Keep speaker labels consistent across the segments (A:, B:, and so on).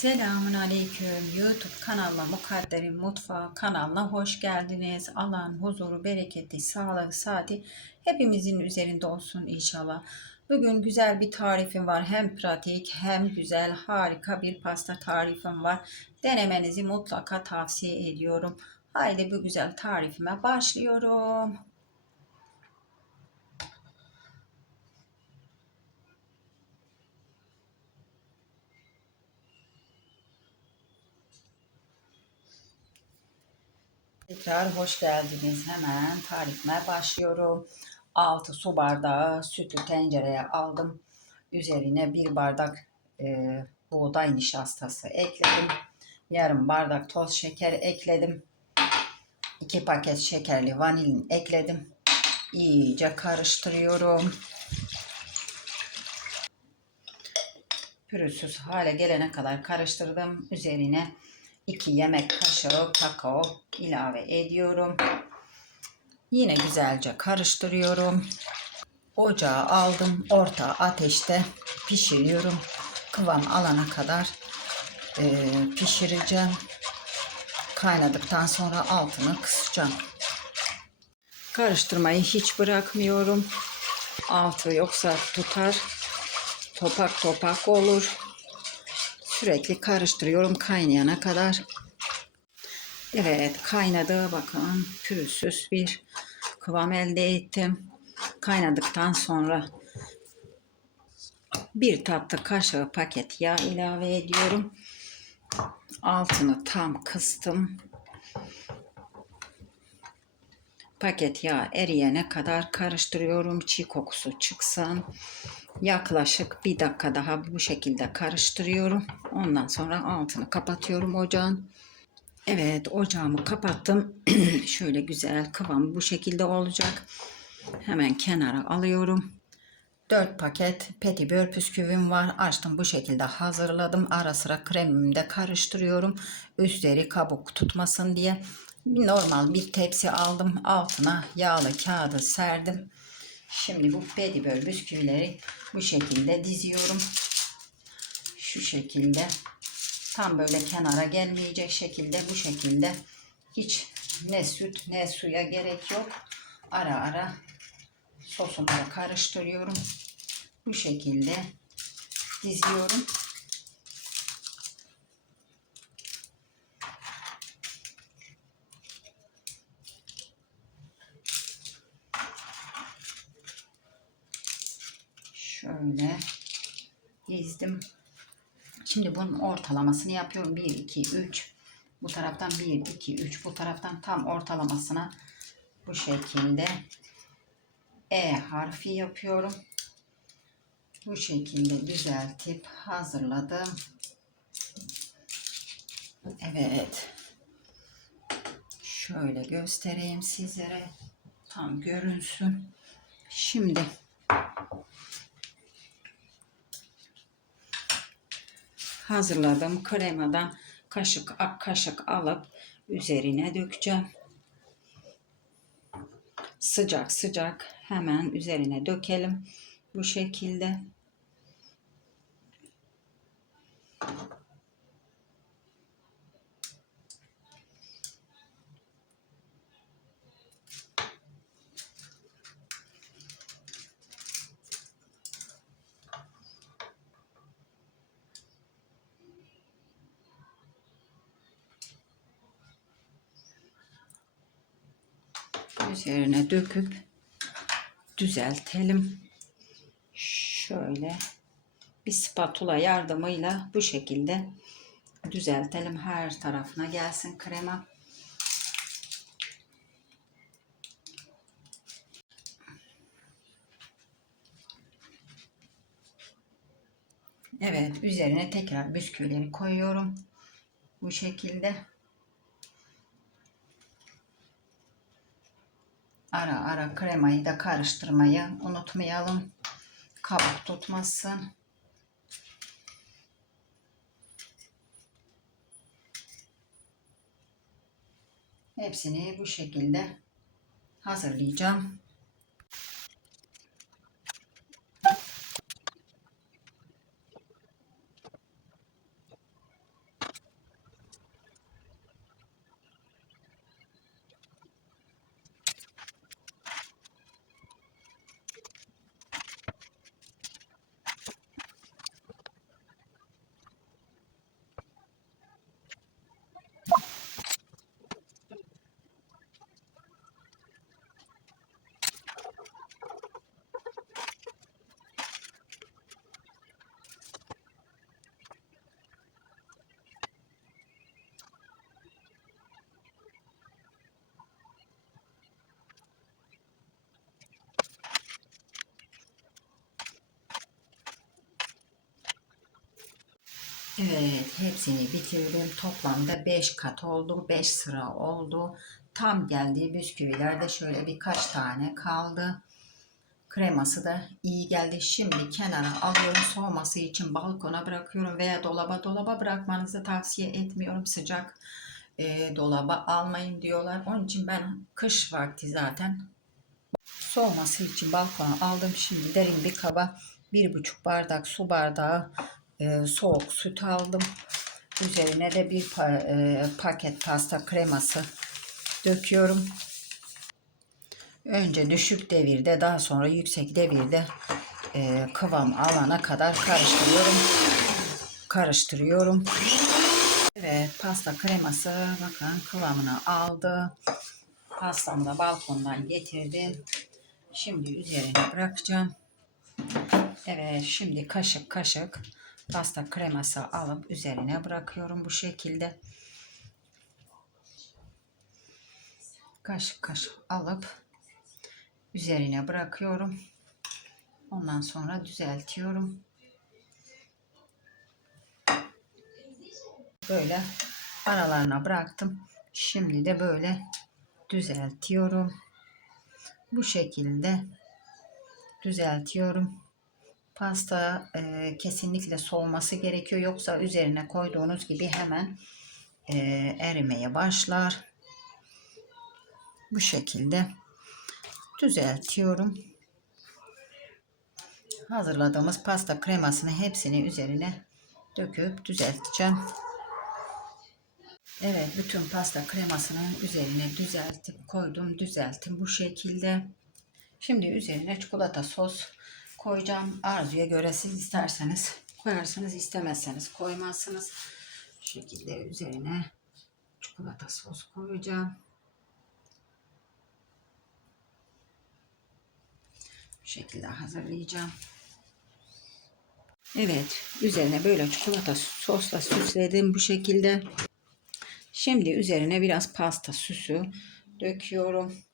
A: Selamun Aleyküm. YouTube kanalıma Mukadder'in Mutfağı kanalına hoş geldiniz. Allah'ın huzuru, bereketi, sağlığı, saati hepimizin üzerinde olsun inşallah. Bugün güzel bir tarifim var. Hem pratik hem güzel harika bir pasta tarifim var. Denemenizi mutlaka tavsiye ediyorum. Haydi bu güzel tarifime başlıyorum. Tekrar hoş geldiniz. Hemen tarifime başlıyorum. 6 su bardağı sütü tencereye aldım. Üzerine bir bardak e, buğday nişastası ekledim. Yarım bardak toz şeker ekledim. 2 paket şekerli vanilin ekledim. İyice karıştırıyorum. Pürüzsüz hale gelene kadar karıştırdım. Üzerine 2 yemek kaşığı kakao ilave ediyorum. Yine güzelce karıştırıyorum. Ocağa aldım. Orta ateşte pişiriyorum. Kıvam alana kadar e, pişireceğim. Kaynadıktan sonra altını kısacağım. Karıştırmayı hiç bırakmıyorum. Altı yoksa tutar. Topak topak olur. Sürekli karıştırıyorum kaynayana kadar. Evet kaynadı bakın pürüzsüz bir kıvam elde ettim. Kaynadıktan sonra bir tatlı kaşığı paket yağ ilave ediyorum. Altını tam kıstım. Paket yağ eriyene kadar karıştırıyorum. Çiğ kokusu çıksın. Yaklaşık bir dakika daha bu şekilde karıştırıyorum. Ondan sonra altını kapatıyorum ocağın. Evet ocağımı kapattım. Şöyle güzel kıvam bu şekilde olacak. Hemen kenara alıyorum. 4 paket petibör püsküvim var. Açtım bu şekilde hazırladım. Ara sıra kremimi de karıştırıyorum. Üstleri kabuk tutmasın diye. Normal bir tepsi aldım. Altına yağlı kağıdı serdim. Şimdi bu petibör bisküvileri bu şekilde diziyorum. Şu şekilde tam böyle kenara gelmeyecek şekilde bu şekilde hiç ne süt ne suya gerek yok. Ara ara sosumu da karıştırıyorum. Bu şekilde diziyorum. Şöyle dizdim. Şimdi bunun ortalamasını yapıyorum. 1, 2, 3. Bu taraftan 1, 2, 3. Bu taraftan tam ortalamasına bu şekilde E harfi yapıyorum. Bu şekilde düzeltip hazırladım. Evet. Şöyle göstereyim sizlere. Tam görünsün. Şimdi hazırladım kremadan kaşık ak kaşık alıp üzerine dökeceğim. Sıcak sıcak hemen üzerine dökelim. Bu şekilde. Üzerine döküp düzeltelim. Şöyle bir spatula yardımıyla bu şekilde düzeltelim. Her tarafına gelsin krema. Evet, üzerine tekrar bisküvileri koyuyorum. Bu şekilde. Ara ara kremayı da karıştırmayı unutmayalım. Kabuk tutmasın. Hepsini bu şekilde hazırlayacağım. Evet, hepsini bitirdim. Toplamda 5 kat oldu, 5 sıra oldu. Tam geldi. Bisküviler de şöyle birkaç tane kaldı. Kreması da iyi geldi. Şimdi kenara alıyorum. Soğuması için balkona bırakıyorum veya dolaba dolaba bırakmanızı tavsiye etmiyorum. Sıcak e, dolaba almayın diyorlar. Onun için ben kış vakti zaten soğuması için balkona aldım. Şimdi derin bir kaba bir buçuk bardak su bardağı e, soğuk süt aldım. Üzerine de bir pa- e, paket pasta kreması döküyorum. Önce düşük devirde daha sonra yüksek devirde e, kıvam alana kadar karıştırıyorum. Karıştırıyorum. Evet pasta kreması bakın kıvamını aldı. Pastamı da balkondan getirdim. Şimdi üzerine bırakacağım. Evet şimdi kaşık kaşık pasta kreması alıp üzerine bırakıyorum bu şekilde. Kaşık kaşık alıp üzerine bırakıyorum. Ondan sonra düzeltiyorum. Böyle aralarına bıraktım. Şimdi de böyle düzeltiyorum. Bu şekilde düzeltiyorum. Pasta e, kesinlikle soğuması gerekiyor. Yoksa üzerine koyduğunuz gibi hemen e, erimeye başlar. Bu şekilde düzeltiyorum. Hazırladığımız pasta kremasını hepsini üzerine döküp düzelteceğim. Evet, bütün pasta kremasının üzerine düzeltip koydum, düzelttim bu şekilde. Şimdi üzerine çikolata sos koyacağım. Arzuya göre siz isterseniz koyarsınız, istemezseniz koymazsınız. Bu şekilde üzerine çikolata sos koyacağım. Bu şekilde hazırlayacağım. Evet, üzerine böyle çikolata sosla süsledim bu şekilde. Şimdi üzerine biraz pasta süsü döküyorum.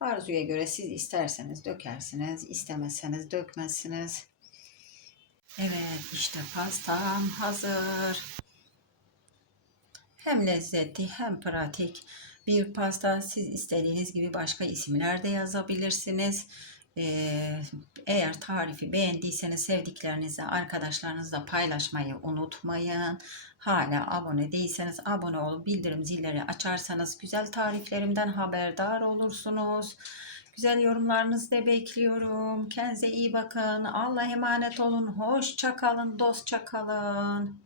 A: Arzuya göre siz isterseniz dökersiniz, istemezseniz dökmezsiniz. Evet, işte pastam hazır. Hem lezzetli hem pratik bir pasta. Siz istediğiniz gibi başka isimler de yazabilirsiniz. Ee, eğer tarifi beğendiyseniz sevdiklerinizle, arkadaşlarınızla paylaşmayı unutmayın. Hala abone değilseniz abone olup bildirim zilleri açarsanız güzel tariflerimden haberdar olursunuz. Güzel yorumlarınızı da bekliyorum. Kendinize iyi bakın. Allah'a emanet olun. Hoşça kalın, dostça kalın.